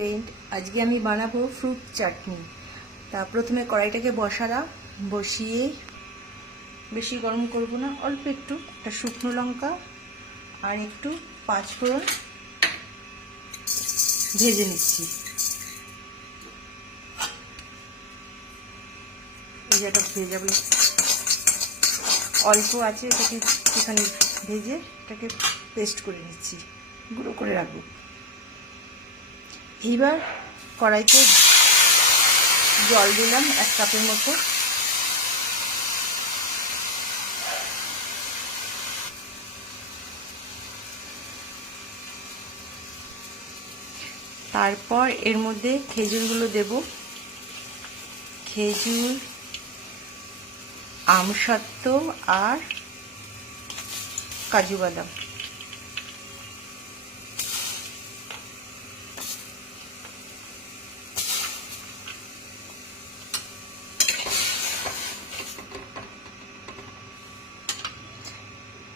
Friend আজকে আমি বানাবো ফ্রুট চাটনি তা প্রথমে কড়াইটাকে বসালাম বসিয়ে বেশি গরম করব না, অল্প একটু। একটা শুকনো লঙ্কা আর একটু পাঁচফোড়ন ভেজে নিচ্ছি। এই যে এটা ভেজাবো অল্প আছে, এটাকে একটুখানি ভেজে এটাকে পেস্ট করে নিচ্ছি। গুঁড়ো করে রাখব। এইবার কড়াইতে জল দিলাম এক কাপের মতো। তারপর এর মধ্যে খেজুরগুলো দেব। খেজুর আমসত্ত্ব আর কাজু বাদাম।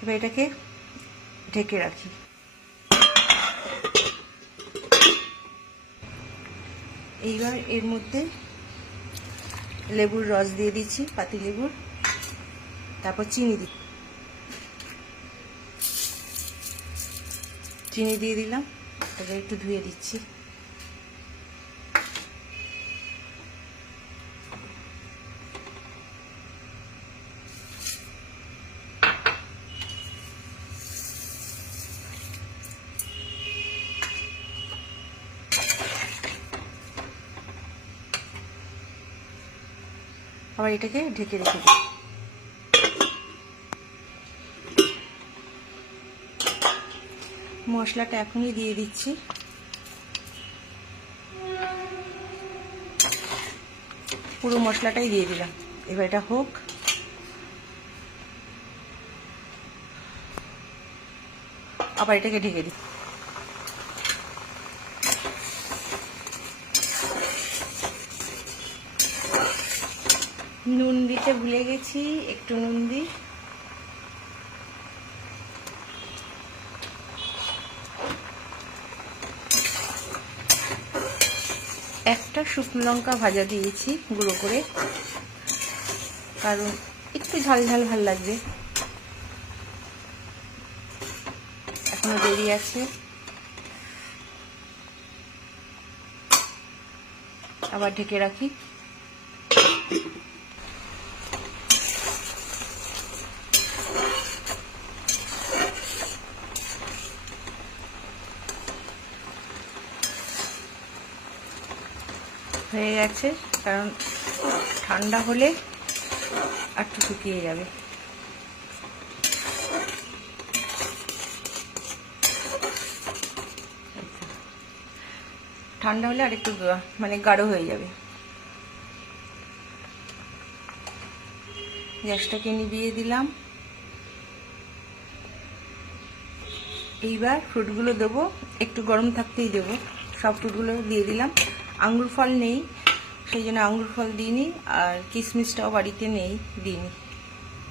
এবার এটাকে ঢেকে রাখি। এইবার এর মধ্যে লেবুর রস দিয়ে দিচ্ছি, পাতি লেবুর। তারপর চিনি দি চিনি দিয়ে দিলাম, তারপর একটু ধুয়ে দিচ্ছি। আবার এটাকে ঢেকে রেখে দিই। মশলাটা এখনই দিয়ে দিচ্ছি। পুরো মশলাটাই দিয়ে দিলাম। এবার এটা হোক। আবার এটাকে ঢেকে দিই। নুন দিতে ভুলে গেছি, একটু নুন দিই একটা শুকনো লঙ্কা ভাজা দিয়েছি গুঁড়ো করে, কারণ একটু ঝাল ঝাল ভালো লাগবে। এখনও দেরি আছে। আবার ঢেকে রাখি। হয়ে গেছে, কারণ ঠান্ডা হলে একটু শুকিয়ে যাবে। ঠান্ডা হলে আর একটু মানে গাঢ় হয়ে যাবে। গ্যাসটাকে নিভিয়ে দিলাম। এইবার ফ্রুটগুলো দেবো, একটু গরম থাকতেই দেবো। সব ফ্রুটগুলো দিয়ে দিলাম। আঙ্গুর ফল নেই, সেই জন্য আঙ্গুর ফল দিইনি, আর কিশমিশটাও বাড়িতে নেই, দিইনি।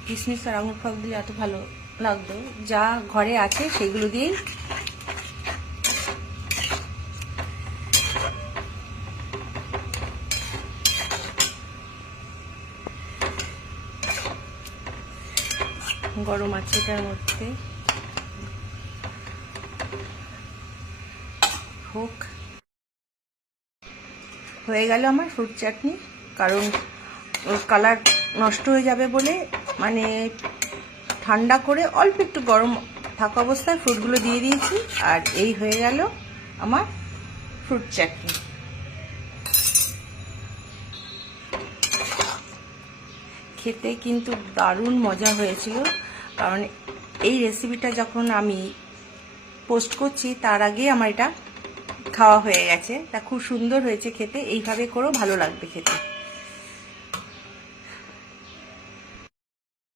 কিশমিশ আর আঙ্গুর ফল দিলে এত ভালো লাগতো। যা ঘরে আছে সেগুলো দিয়েই গরম আছে এটার মধ্যে। হোক। হয়ে গেল আমার ফ্রুট চাটনি কারণ ওর কালার নষ্ট হয়ে যাবে বলে মানে ঠান্ডা করে অল্প একটু গরম থাকা অবস্থায় ফ্রুটগুলো দিয়ে দিয়েছি, আর এই হয়ে গেল আমার ফ্রুট চাটনি খেতে কিন্তু দারুণ মজা হয়েছিল, কারণ এই রেসিপিটা যখন আমি পোস্ট করছি, তার আগে আমার এটা খাওয়া হয়ে গেছে। তা খুব সুন্দর হয়েছে খেতে। এইভাবে করেও ভালো লাগবে খেতে।